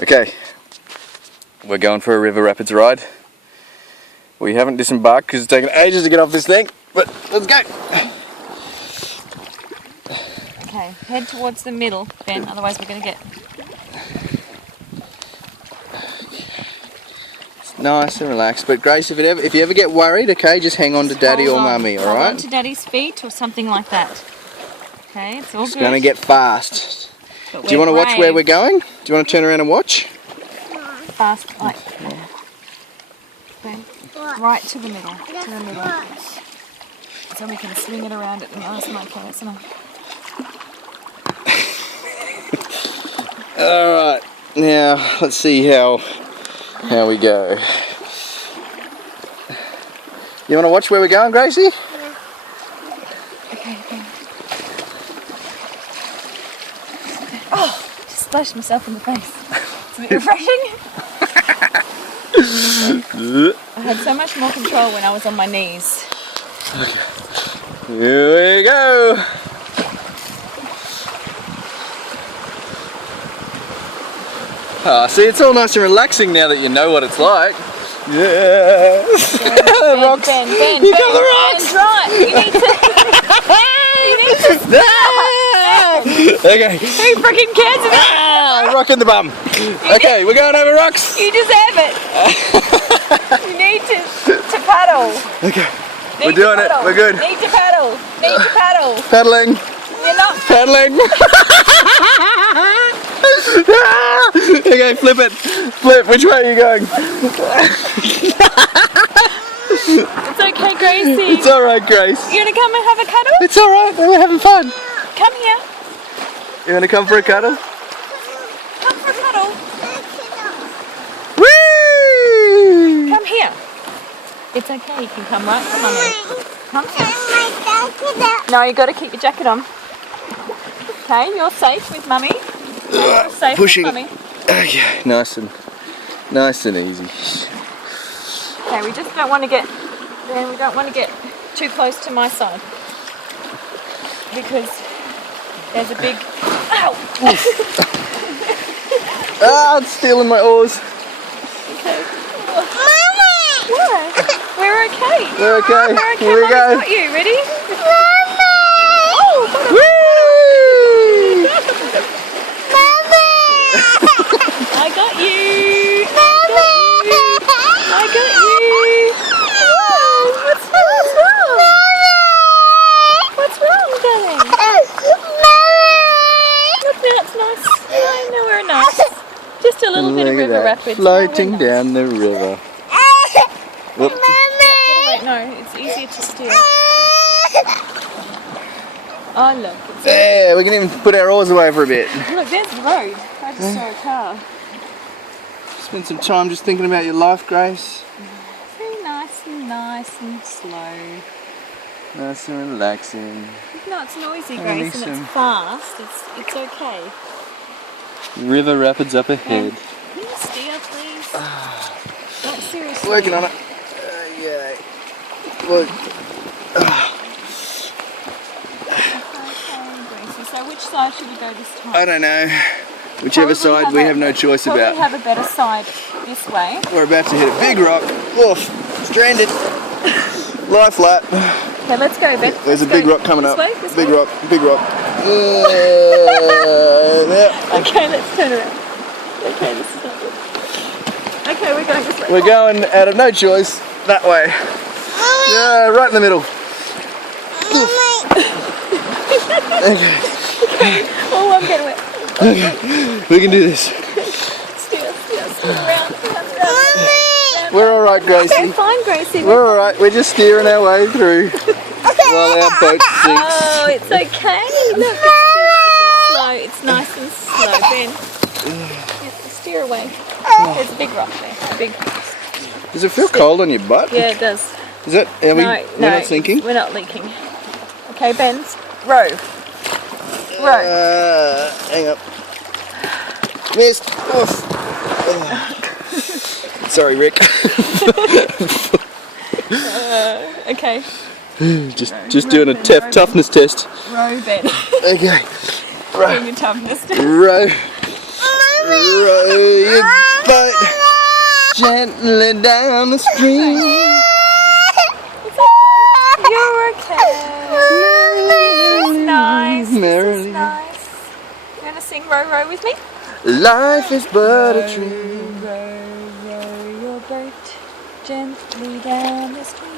Okay, we're going for a river rapids ride. We haven't disembarked because it's taken ages to get off this thing, but let's go. Okay, head towards the middle, Ben, otherwise we're going to get... It's nice and relaxed, but Grace, if you ever get worried, okay, just hang on to Daddy or Mummy, alright? Hold on to Daddy's feet or something like that. Okay, it's all good. It's going to get fast. Do you want to watch where we're going? Do you want to turn around and watch? Fast, like... Ben, right to the middle, So we can swing it around at the nice micro, isn't it? Alright, now let's see how we go. You want to watch where we're going, Gracie? Yeah. Okay. Oh, just splashed myself in the face. It's a bit refreshing. I had so much more control when I was on my knees. Okay. Here we go. See, it's all nice and relaxing now that you know what it's like. Yeah. Rocks. Ben, Here come the rocks. Ben's right. You need to stop. Okay. Who freaking cares about rock in the bum. Okay, we're going over rocks. You deserve it. You need to paddle. Okay. We're doing it. We're good. Need to paddle. Paddling. You're not paddling. Okay, flip it. Flip. Which way are you going? It's okay, Gracie. It's alright, Grace. You want to come and have a cuddle? It's alright. We're having fun. Come here. You want to come for a cuddle? Come for a cuddle. Whee! Come here. It's okay. You can come right to Mummy. Come here. No, you got to keep your jacket on. Okay, you're safe with Mummy. You're safe Pushing. with Mummy. Okay, nice and easy. Okay, we just don't want to get. Then we don't want to get too close to my side because there's a big. Ow! It's stealing my oars. Okay. What? We're okay. We're okay. We're okay. Here we go. Got you ready? I got you. I got you. What's wrong, darling? Look, now it's nice. I know we're nice. Just a little bit of river rapids. Floating down the river. Whoop. Wait, no, it's easier to steer. Oh, look. There, we can even put our oars away for a bit. Look, there's the road. I just saw a car. Spend some time just thinking about your life, Grace. Very nice and slow. Nice and relaxing. No, it's noisy, At Grace, least and it's fast. It's okay. River rapids up ahead. Can you steer, please? Not seriously. Working on it. Yeah. Look. Gracie. So which side should we go this time? I don't know. Whichever side we have no choice about. Probably have a better side this way. We're about to hit a big rock. Oof. Stranded. Lie flat. Okay, let's go, Ben. There's a big rock coming up. This Big way? rock. Big rock. Yeah. Okay, let's turn around. Okay, this is not good. Okay, we're going this way. We're going out of no choice that way. Yeah, right in the middle. Okay. Oh, I'm getting wet. Okay. We can do this. Steer around. We're alright, Gracie. Okay, fine, Gracie. We're alright. We're just steering our way through while our boat sinks. Oh, it's okay. Look, it's nice and slow. Ben, you have to steer away. There's a big rock there. Big. Does it feel cold on your butt? Yeah, it does. Is it? We're not sinking? We're not leaking. Okay, Ben, row. Hang up. Missed. Oof. Sorry, Rick. Okay. Just doing a toughness test. Row, Ben. Okay. Doing your toughness test. Row. Row your boat gently down the stream. You're okay. This is nice. This is nice. You want to sing Row Row with me? Life is but a dream. Row, row your boat gently down the stream.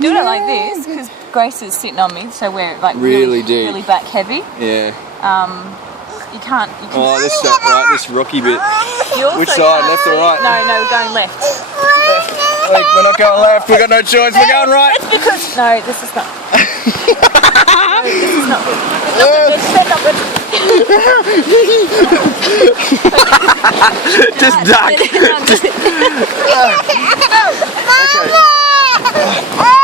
Doing it like this because Grace is sitting on me, so we're like Really back heavy. Yeah. You can't. Oh, this right, this rocky bit. You also Which side, can't left or see- right? No, we're going left. Wait, we're not going left. We've got no choice. We're going right. It's because no, this is not. No, this is not good. Just duck.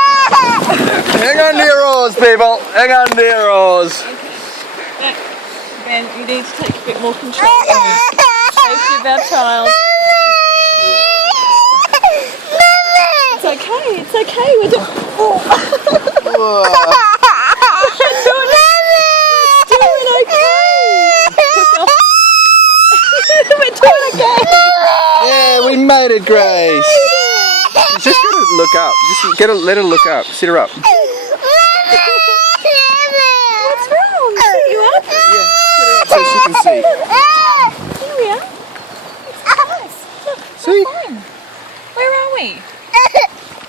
Hang on to your oars, people. Hang on to your oars. Ben, you need to take a bit more control of the safety of our child. It's okay. It's okay. We're doing. Yeah, we made it, Grace. You just gotta look up. Just let her look up. Sit her up. What's wrong? Sit you up? Yeah, sit her up so she can see. Here we are. It's nice. Look, See? we're fine. Where are we?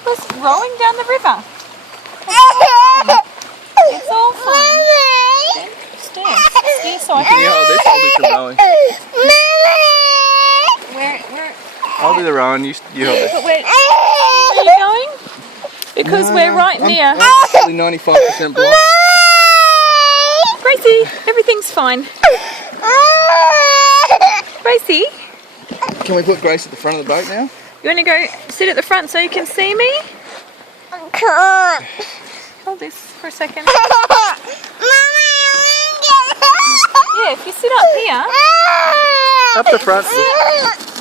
We're rowing down the river. It's all fine. Steer so I Can you hold this? I'll do some rowing. Where I'll do the rowing. You hold this. but where are you going? Because we're right near. Probably 95% blind. Gracie, everything's fine. Gracie, Can we put Grace at the front of the boat now? you want to go sit at the front so you can see me? I can't. Hold this for a second. Mommy, Yeah, if you sit up here, Up the front.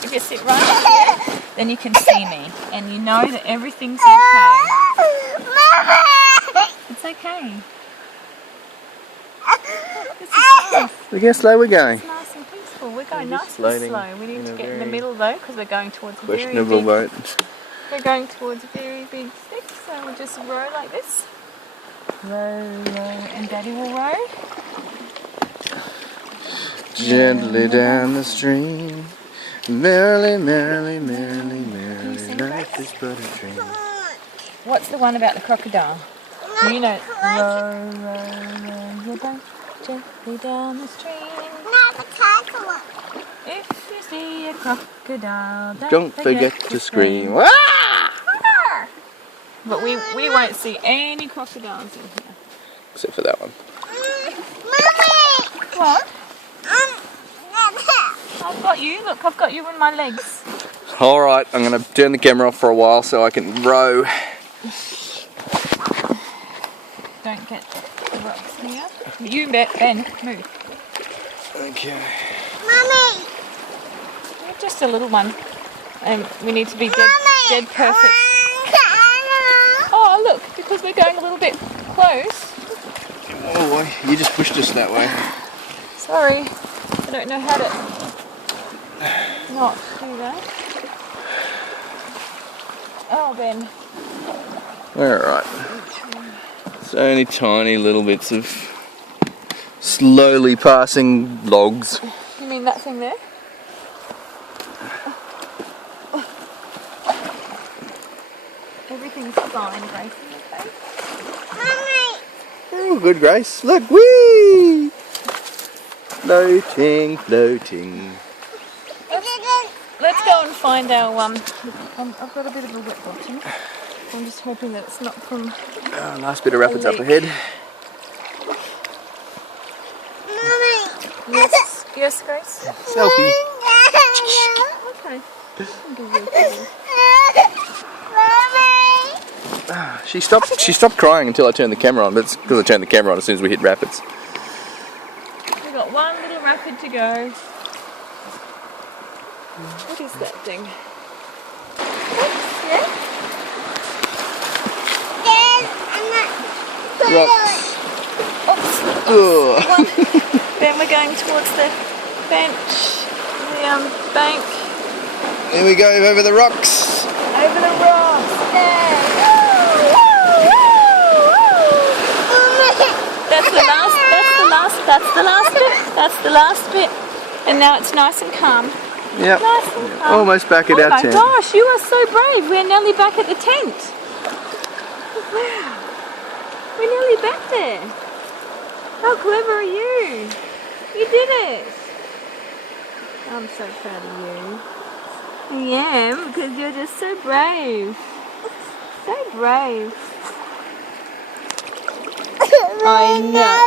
if you sit right up here, then you can see me. And you know that everything's okay. It's okay. This is nice. Look how slow we're going. It's nice and peaceful. We're going nice and floating slow. We need in to a get in the very middle though, because we're going towards a very Questionable big. boat. We're going towards a very big stick, so we'll just row like this. Row, row, and Daddy will row. Gently down the stream. Merrily, merrily, merrily, merrily. Life is but a dream. What's the one about the crocodile? You know, row, row, row your boat gently down the stream. If you see a crocodile, Don't forget to scream. Ah! But we won't see any crocodiles in here. Except for that one. What? I've got you. Look, I've got you in my legs. Alright, I'm going to turn the camera off for a while so I can row. Don't get the rocks here. You, Ben, move. Okay. Mommy, You're just a little one. And we need to be dead perfect. Oh, look, because we're going a little bit close. Oh, you just pushed us that way. Sorry, I don't know how to not do that. Oh, Ben. Alright. It's only tiny little bits of slowly passing logs. You mean that thing there? Everything's fine, Gracie, okay? Oh, good, Grace. Look, whee! Floating, floating. Let's go and find our I've got a bit of a wet bottom. I'm just hoping that it's not from. Oh, nice bit of rapids up ahead. Yes, Grace. Selfie. Okay. She stopped crying until I turned the camera on. That's because I turned the camera on as soon as we hit rapids. We've got one little rapid to go. What is that thing? Yeah? Rocks. Ugh. Then we're going towards the bench, the bank, Here we go over the rocks. over the rocks. Yeah. That's the last bit. That's the last bit. And now it's nice and calm. Yep. Nice and calm. Almost back at Oh our my tent. gosh, you are so brave. We're nearly back at the tent. Wow. We're nearly back there. How clever are you? You did it. I'm so proud of you. I am, because you're just so brave. So brave. I know.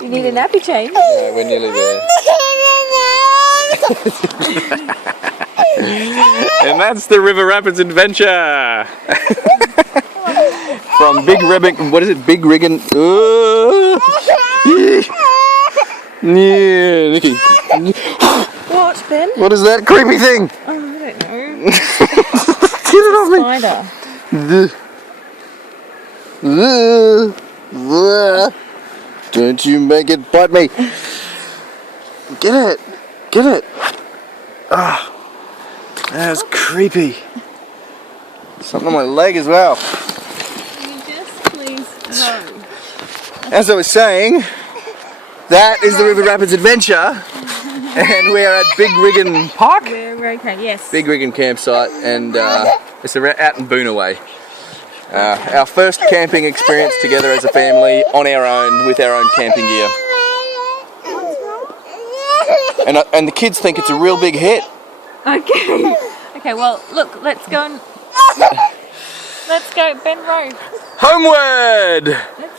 You need a nappy change? Yeah, we're nearly there. And that's the River Rapids adventure. From Bigriggen. Yeah, Nikki. What, Ben? What is that creepy thing? Oh, I don't know. Get it off me. Spider. Don't you make it bite me. Get it. Get it. Ah, that's creepy. Something on my leg as well. Can you just please go? As I was saying, that is the River Rapids adventure. And we are at Bigriggen Park. We're okay, yes. Bigriggen campsite, and it's out in Boonaway. Our first camping experience together as a family, on our own, with our own camping gear. And the kids think it's a real big hit. Okay. Okay, well, look, let's go and... Let's go, Ben Rowe. Homeward! Let's